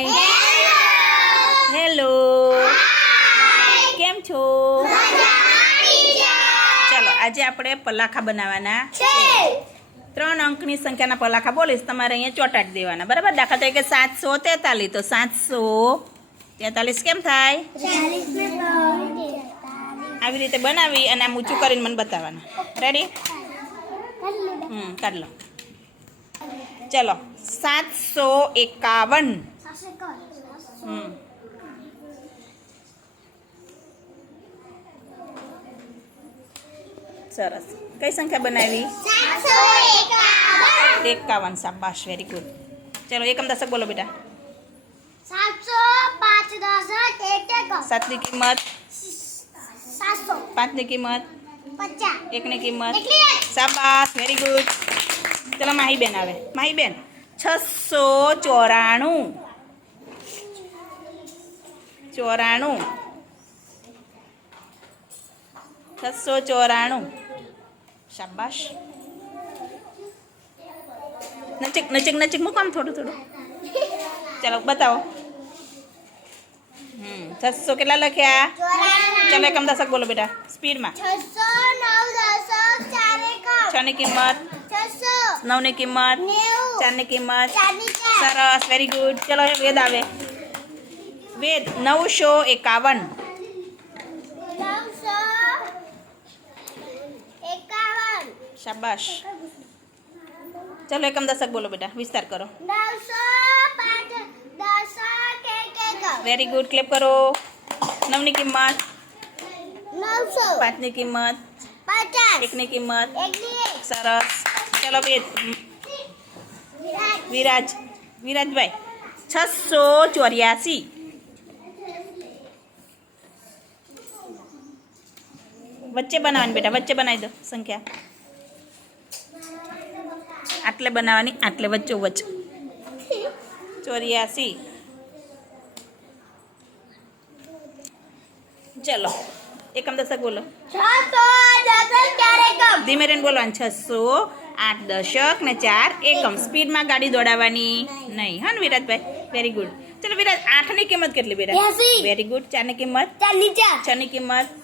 hi hello કેમ છો ચલો આજે આપણે પલાખા બનાવવાના ત્રણ અંકની સંખ્યાના પલાખા બોલીશ તમારે અહીંયા ચોટાડી દેવાના બરાબર દાખલા તરીકે સાતસો તેતાલીસ તો સાતસો તેતાલીસ કેમ થાય આવી રીતે બનાવી અને આમ ઊંચું કરીને મને બતાવવાના રેડી હમ કાઢ લો ચલો સાતસો એકાવન સરસ કઈ સંખ્યા બનાવી એકાવન સાબાશ વેરી ગુડ ચલો એકમ દશક બોલો બેટા સાતની કિંમત પાંચની કિંમત એકની કિંમત શાબાશ વેરી ગુડ ચલો બેન આવે બેન છસો ચોરાણું चौराणु छसो चौराणु शाबाश नचिक नचिक नचिक मुकाम थोड़ो थोड़ो चलो बताओ हम्म के लख्या चलो एकम दशक बोलो बेटा स्पीड में छसो नौ ने कीमत चार ने कीमत सरस वेरी गुड चलो ये दावे वेद नवशो एकावन शाबाश चलो एकम दशक बोलो बेटा विस्तार करो वेरी गुड क्लिप करो नवनी कीमत पांचनी कीमत एकनी कीमत सरस चलो वेद विराज विराज भाई छह सौ चौरियासी वच्चे बना बेटा वच्चे बनाई दो संख्या आटले बनावा आटले वच्चो वच चौरियासी चलो एकम दशक बोलो धीमे रहने बोलो छ सौ आठ दशक ने चार एकम स्पीड में गाड़ी दौड़ावा नहीं हाँ विराज भाई वेरी गुड चलो विराज आठ ने किमत के वेरी गुड चार ने किमत छ ने किमत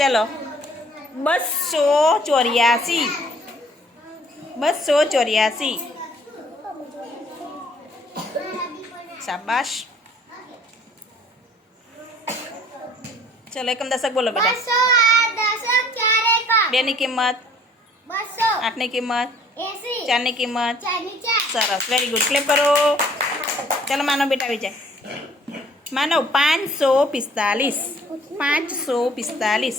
ચલો બસો ચોર્યાસી બસો ચોર્યાસી શાબાશ ચલો એકમ દશક બોલો બધા બે ની કિંમત આઠ ની કિંમત ચાર ની કિંમત સરસ વેરી ગુડ ક્લેપ કરો ચાલો માનો બેટા આવી જાય માનવ પાંચસો પિસ્તાલીસ પાંચસો પિસ્તાલીસ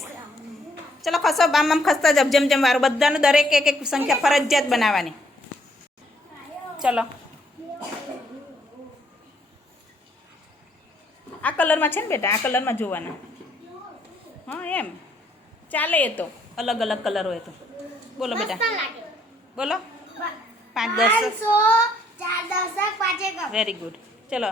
ચલો ખસો આમ આમ ખસતા જબ જેમ જેમ વારો બધાનું દરેક એક એક સંખ્યા ફરજિયાત બનાવવાની ચલો આ કલરમાં છે ને બેટા આ કલરમાં જોવાના હા એમ ચાલે એ તો અલગ અલગ કલર હોય તો બોલો બેટા બોલો પાંચ દસ વેરી ગુડ ચલો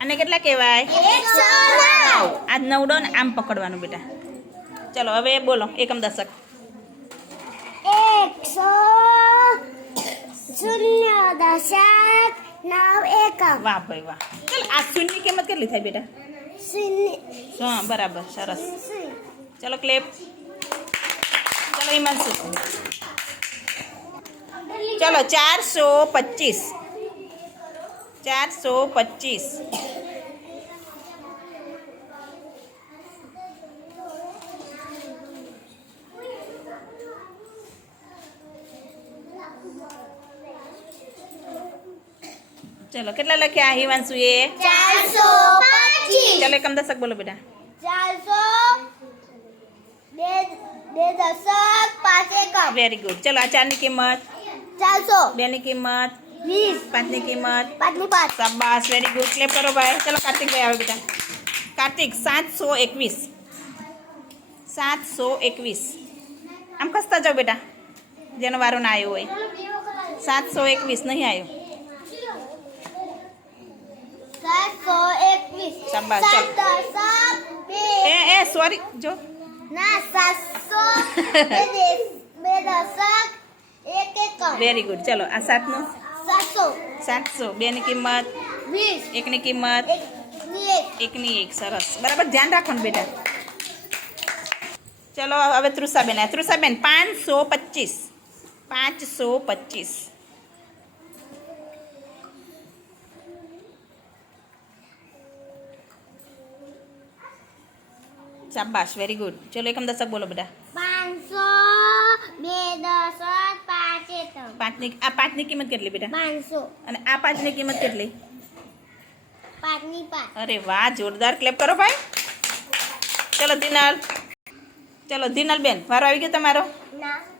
અને કેટલા કહેવાય 109 આ 9 2 આમ પકડવાનું બેટા ચલો હવે બોલો એકમ દશક 109 દશક 9 એકમ વાહ ભાઈ વાહ ચલ આ શૂન્ય કેમ કેટલી થાય બેટા શૂન્ય શ 0 બરાબર સરસ ચલો ક્લેપ ચલો એમાં શૂન્ય ચલો 425 425 चलो के लखे आही वन सुए चलो एकम दशक बोलो बेटा वेरी गुड चलो चार कीमत चार सौ बेनी कीमत वेरी गुड क्लेप करो भाई चलो कार्तिक भाई आओ बेटा कार्तिक सात सौ एक सात सौ एकवीस हम खसता जाओ बेटा जनवरों ना आयो वही सात सौ एक नहीं आयो वेरी गुड चलो आ सात नो सात सौ बे किमत एक ने किमत एक ने एक सरस बराबर ध्यान रखो बेटा चलो हम त्रुषाबेन त्रुषाबेन पांच सौ पच्चीस पांच सौ पच्चीस શાબાશ વેરી ગુડ ચલો એકમ દશક બોલો બધા પાંચસો બે દશક પાંચ પાંચની આ પાંચની કિંમત કેટલી બેટા પાંચસો અને આ પાંચની કિંમત કેટલી પાંચની પાંચ અરે વાહ જોરદાર ક્લેપ કરો ભાઈ ચલો દિનલ ચલો દિનલ બેન વારો આવી ગયો તમારો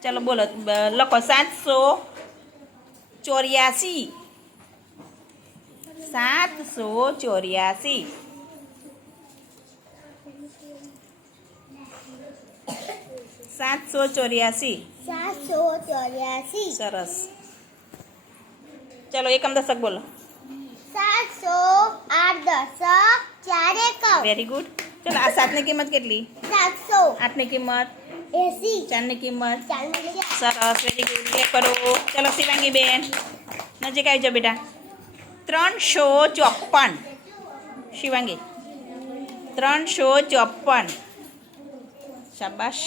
ચલો બોલો લખો સાતસો ચોર્યાસી સાતસો ચોર્યાસી सात सौ चौरासी सात सौ चौरासी सरस चलो एक दशक बोलो सात सौ आठ दस चार एक वेरी गुड चलो सात ने कीमत कित ली सात सौ आठ ने कीमत करो चलो शिवांगी बेन नजीक आई जाओ बेटा त्रन चौप्पन शिवांगी त्रन सौ चौप्पन शाबाश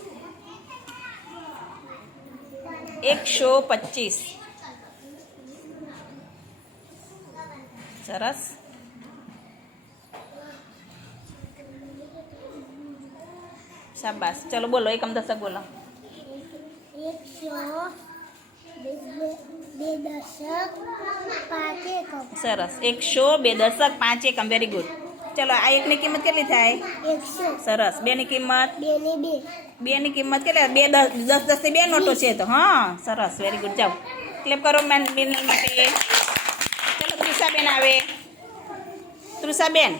એકસો પચીસ સરસ શાબાશ ચલો બોલો એકમ દશક બોલો સરસ એકસો બે દશક પાંચ એકમ વેરી ગુડ चलो आ एक किमत के सरस बेमत बेमत के दस दस नोटो है तो हाँ सरस वेरी गुड जाओ क्लिप करो मैं बेन चलो तुषा बेन आवे Tusha Ben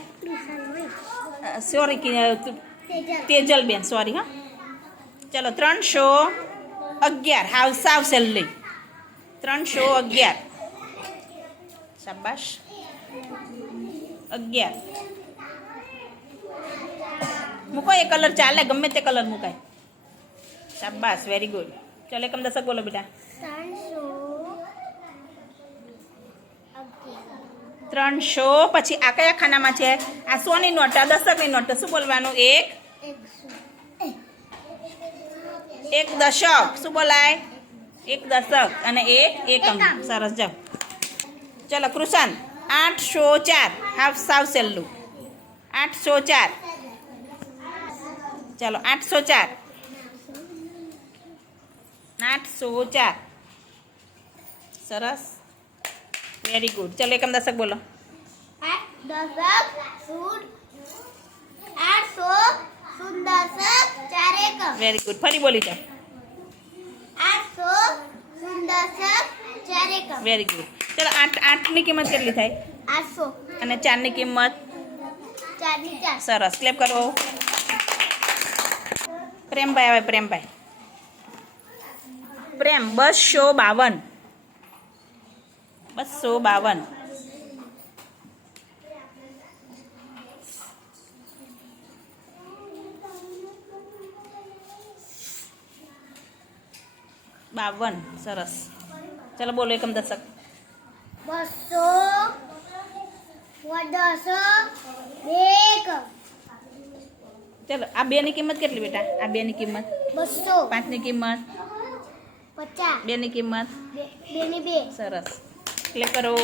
sorry Tejal Ben sorry हाँ चलो त्रन शो अगर हाउस हाउस त्रन शो अगर शाबाश अगर મૂકો એ કલર ચાલે ગમે તે કલર મુકાય શાબાસ વેરી ગુડ ચલો એકમ દશક બોલો બેટા ત્રણસો પછી આ કયા ખાનામાં છે આ સોની નોટ આ દશકની નોટ શું બોલવાનું એક એક દશક શું બોલાય એક દશક અને એક એકમ સરસ જાવ ચલો કૃષાંત આઠસો ચાર હાફ સાવ સહેલું આઠસો ચાર चलो 804 804 સરસ વેરી ગુડ चलो एकम दशक बोलो 8 દશક સુડ 80 સુંદર સબ 41 વેરી ગુડ ફરી બોલી દે 80 સુંદર સબ 41 વેરી ગુડ તો 8 8 ની કિંમત કેટલી થાય 80 અને 4 ની કિંમત 4 ની 4 સરસ ક્લેપ કરો પ્રેમભાઈ આવે પ્રેમભાઈ પ્રેમ બસો બાવન બસો બાવન બાવન સરસ ચલો બોલો એકમ દશક બસો દશક એક ચલો આ બેની કિંમત કેટલી બેટા આ બેની કિંમત બસો પાંચની કિંમત પચાસ બેની કિંમત સરસ ક્લિક કરો